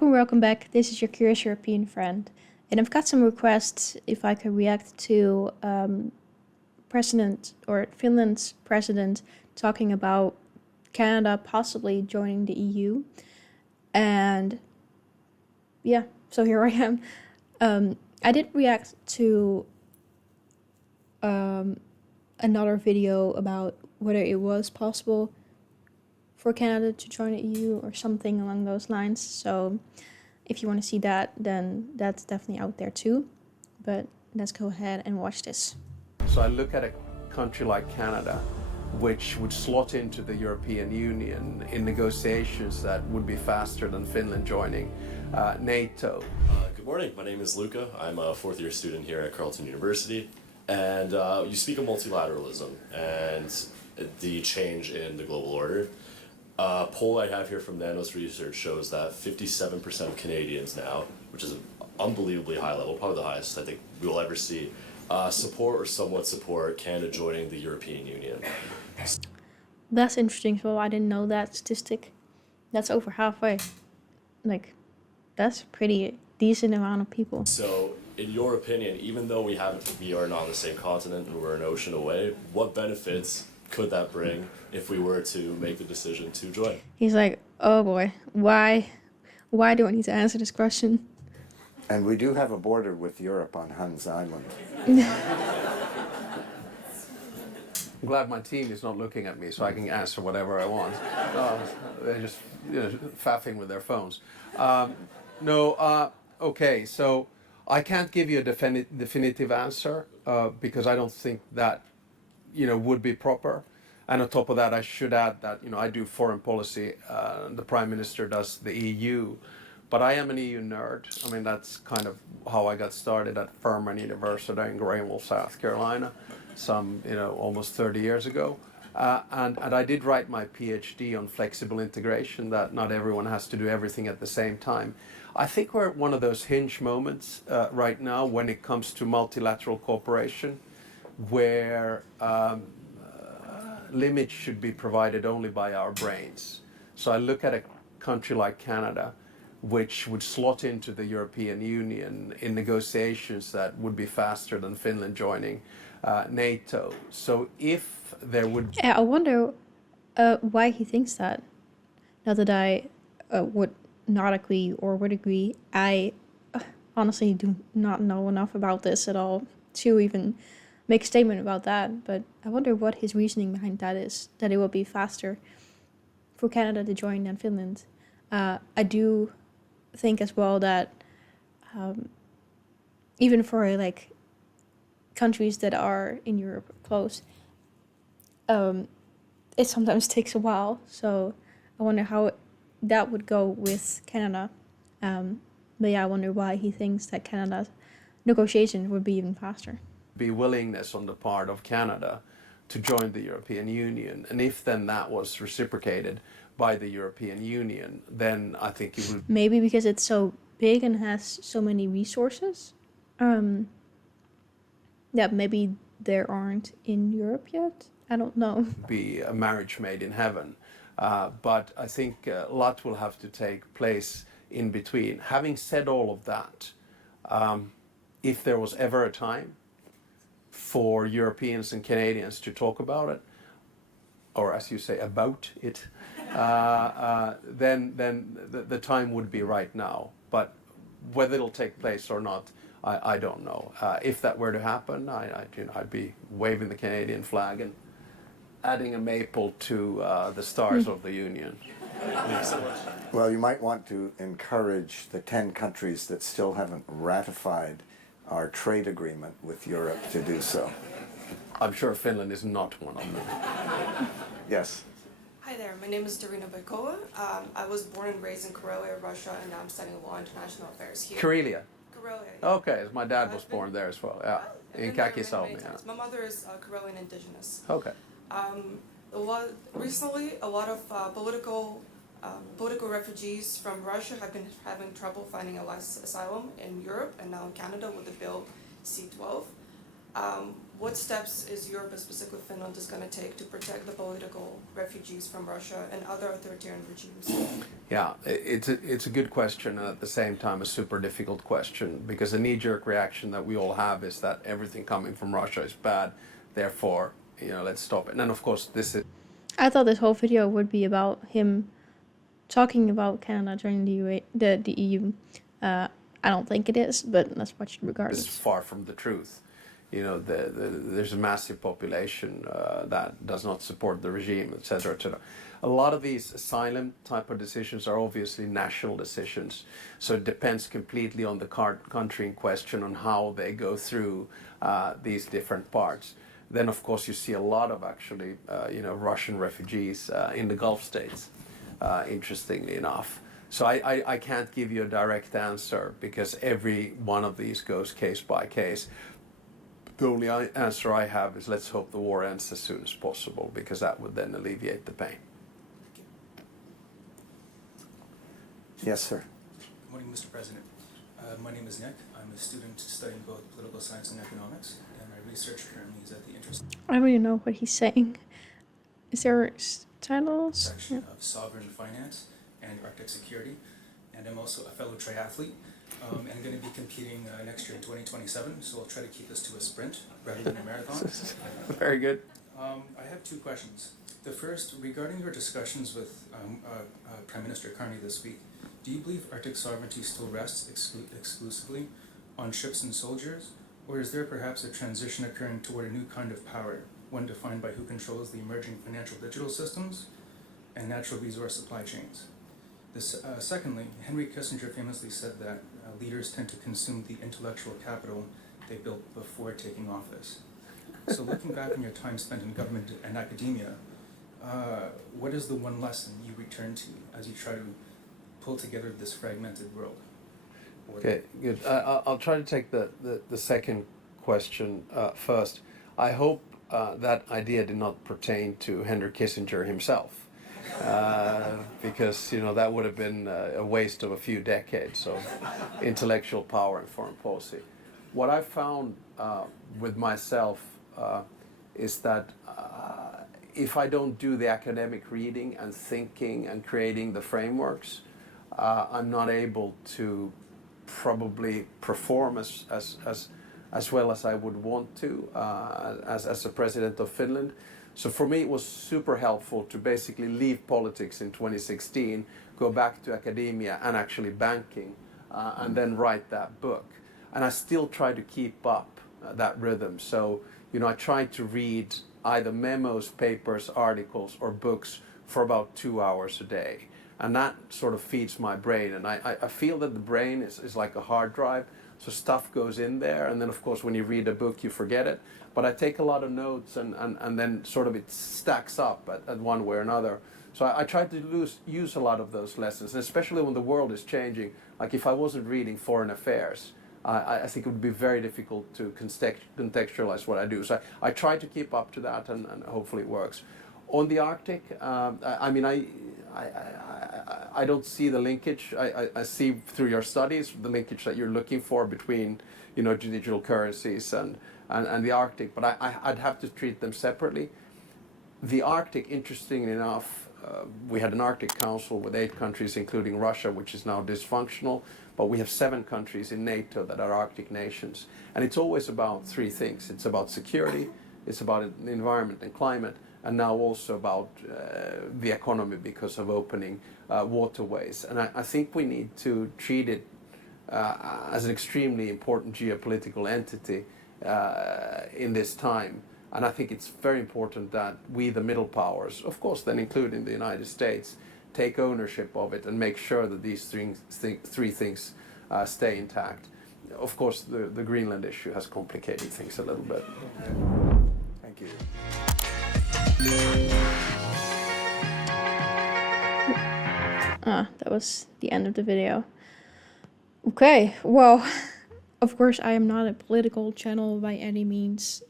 Welcome back. This is your Curious European friend. And I've got some requests if I could react to President or Finland's president talking about Canada possibly joining the EU. And yeah, so here I am. I did react to another video about whether it was possible for Canada to join the EU or something along those lines. So if you want to see that, then that's definitely out there too. But let's go ahead and watch this. So I look at a country like Canada, which would slot into the European Union in negotiations that would be faster than Finland joining NATO. Good morning, my name is Luca. I'm a fourth year student here at Carleton University. And you speak of multilateralism and the change in the global order. A poll I have here from Nanos Research shows that 57% of Canadians now, which is an unbelievably high level, probably the highest I think we will ever see, support or somewhat support Canada joining the European Union. That's interesting. So I didn't know that statistic. That's over halfway. Like, that's a pretty decent amount of people. So, in your opinion, even though we are not on the same continent and we're an ocean away, what benefits could that bring if we were to make the decision to join? He's like, oh boy, why do I need to answer this question? And we do have a border with Europe on Hans Island. I'm glad my team is not looking at me so I can answer whatever I want. They're just faffing with their phones. Okay, so I can't give you a definitive answer because I don't think that would be proper. And on top of that, I should add that I do foreign policy. The Prime Minister does the EU, but I am an EU nerd. I mean, that's kind of how I got started at Furman University in Greenville, South Carolina, some almost 30 years ago. And I did write my PhD on flexible integration, that not everyone has to do everything at the same time. I think we're at one of those hinge moments right now when it comes to multilateral cooperation, where limits should be provided only by our brains. So I look at a country like Canada, which would slot into the European Union in negotiations that would be faster than Finland joining NATO. So if there would... Yeah, I wonder why he thinks that. Not that I would not agree or would agree. I honestly do not know enough about this at all to even make a statement about that, but I wonder what his reasoning behind that is, that it will be faster for Canada to join than Finland. I do think as well that even for like countries that are in Europe close, it sometimes takes a while, so I wonder how that would go with Canada. But yeah, I wonder why he thinks that Canada's negotiations would be even faster. Be willingness on the part of Canada to join the European Union, and if then that was reciprocated by the European Union, then I think it would... Maybe because it's so big and has so many resources that maybe there aren't in Europe yet. I don't know. Be a marriage made in heaven, but I think a lot will have to take place in between. Having said all of that, if there was ever a time for Europeans and Canadians to talk about it, or as you say, about it, then the time would be right now. But whether it'll take place or not, I don't know. If that were to happen, I'd be waving the Canadian flag and adding a maple to the stars of the Union. Well, you might want to encourage the 10 countries that still haven't ratified our trade agreement with Europe to do so. I'm sure Finland is not one of them. Yes. Hi there, my name is Darina Baikova. I was born and raised in Karelia, Russia, and now I'm studying law and international affairs here. Karelia? Karelia. Okay, my dad was born there as well, yeah. In Kakisalmi, yeah. My mother is Karelian indigenous. Okay. Recently, a lot of political refugees from Russia have been having trouble finding asylum in Europe and now in Canada with the bill C-12. What steps is Europe, and specifically Finland, is going to take to protect the political refugees from Russia and other authoritarian regimes? Yeah, it's a good question, and at the same time a super difficult question, because the knee-jerk reaction that we all have is that everything coming from Russia is bad, therefore, let's stop it. And then of course this is I thought this whole video would be about him talking about Canada joining the EU. I don't think it is, but let's watch it regardless. far from the truth. There's a massive population that does not support the regime, etc., etc. A lot of these asylum type of decisions are obviously national decisions, so it depends completely on the country in question on how they go through these different parts. Then, of course, you see a lot of actually, Russian refugees in the Gulf states, interestingly enough. So I can't give you a direct answer because every one of these goes case by case. The only answer I have is let's hope the war ends as soon as possible, because that would then alleviate the pain. Yes, sir. Good morning, Mr. President. My name is Nick. I'm a student studying both political science and economics, and my research currently is at the I don't even know what he's saying. Is there titles? intersection of sovereign finance and Arctic security, and I'm also a fellow triathlete. And I'm going to be competing next year in 2027, so I'll try to keep this to a sprint rather than a marathon. Very good. I have two questions. The first, regarding your discussions with Prime Minister Carney this week, do you believe Arctic sovereignty still rests exclusively on ships and soldiers, or is there perhaps a transition occurring toward a new kind of power, one defined by who controls the emerging financial digital systems and natural resource supply chains? Secondly, Henry Kissinger famously said that leaders tend to consume the intellectual capital they built before taking office. So looking back on your time spent in government and academia, what is the one lesson you return to as you try to pull together this fragmented world? Okay, good. I'll try to take the second question first. I hope that idea did not pertain to Henry Kissinger himself. Because that would have been a waste of a few decades of intellectual power and foreign policy. What I found with myself is that if I don't do the academic reading and thinking and creating the frameworks, I'm not able to probably perform as well as I would want to as a president of Finland. So for me, it was super helpful to basically leave politics in 2016, go back to academia and actually banking, and then write that book. And I still try to keep up that rhythm. So, I try to read either memos, papers, articles, or books for about 2 hours a day. And that sort of feeds my brain. And I feel that the brain is like a hard drive. So stuff goes in there, and then of course when you read a book you forget it. But I take a lot of notes, and then sort of it stacks up at one way or another. So I try to use a lot of those lessons, and especially when the world is changing. Like if I wasn't reading foreign affairs, I think it would be very difficult to contextualize what I do. So I try to keep up to that, and hopefully it works. On the Arctic, I don't see the linkage. I see through your studies the linkage that you're looking for between, digital currencies and the Arctic, but I'd have to treat them separately. The Arctic, interestingly enough, we had an Arctic Council with 8 countries, including Russia, which is now dysfunctional, but we have 7 countries in NATO that are Arctic nations. And it's always about 3 things. It's about security, it's about the environment and climate, and now also about the economy because of opening waterways. And I think we need to treat it as an extremely important geopolitical entity in this time. And I think it's very important that we, the middle powers, of course then including the United States, take ownership of it and make sure that these 3 things stay intact. Of course, the Greenland issue has complicated things a little bit. Thank you. That was the end of the video. Okay, well, of course I am not a political channel by any means.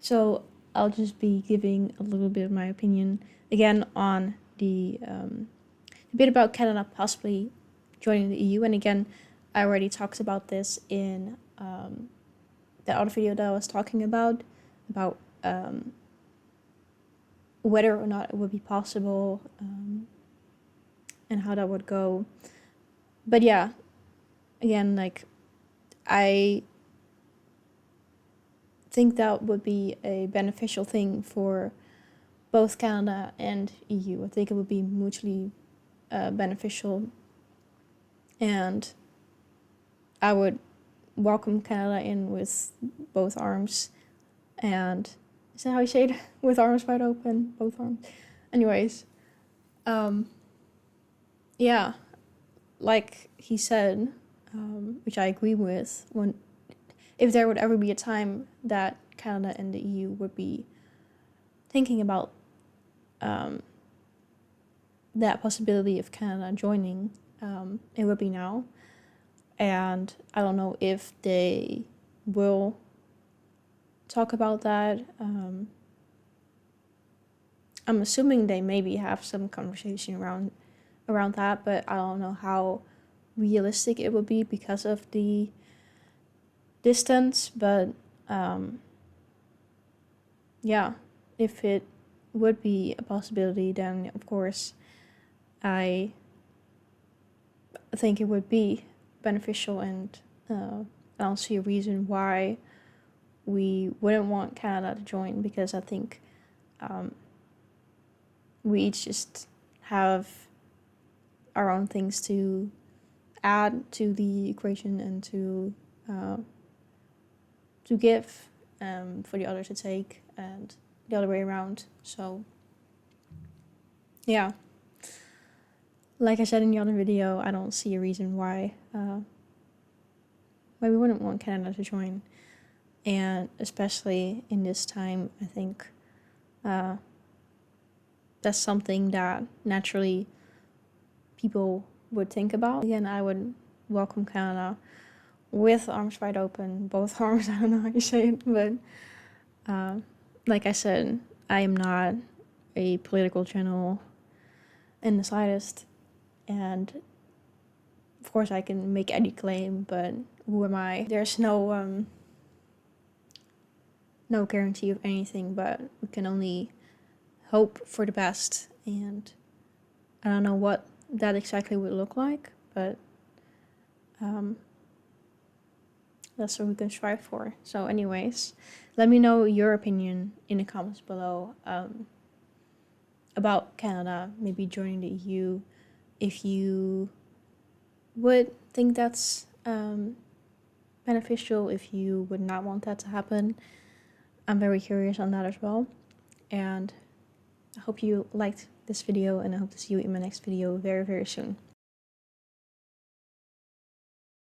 So I'll just be giving a little bit of my opinion again on the bit about Canada possibly joining the EU. And again, I already talked about this in the other video that I was talking about whether or not it would be possible, and how that would go. But yeah, again, like, I think that would be a beneficial thing for both Canada and EU. I think it would be mutually beneficial, and I would welcome Canada in with both arms. And is that how you say it? With arms wide open, both arms. Anyways, yeah, like he said, which I agree with, if there would ever be a time that Canada and the EU would be thinking about that possibility of Canada joining, it would be now. And I don't know if they will talk about that. I'm assuming they maybe have some conversation around that, but I don't know how realistic it would be because of the distance. But yeah, if it would be a possibility, then of course I think it would be beneficial, and I don't see a reason why we wouldn't want Canada to join, because I think we each just have our own things to add to the equation and to give, for the other to take, and the other way around. So yeah, like I said in the other video, I don't see a reason why we wouldn't want Canada to join. And especially in this time, I think that's something that naturally people would think about. Again, I would welcome Canada with arms wide open, both arms. I don't know how you say it, but like I said, I am not a political channel in the slightest, and of course I can make any claim, but who am I? There's no guarantee of anything, but we can only hope for the best, and I don't know what that exactly would look like, but that's what we can strive for. So anyways, let me know your opinion in the comments below about Canada maybe joining the EU, if you would think that's beneficial, if you would not want that to happen. I'm very curious on that as well, and I hope you liked this video, and I hope to see you in my next video very, very soon.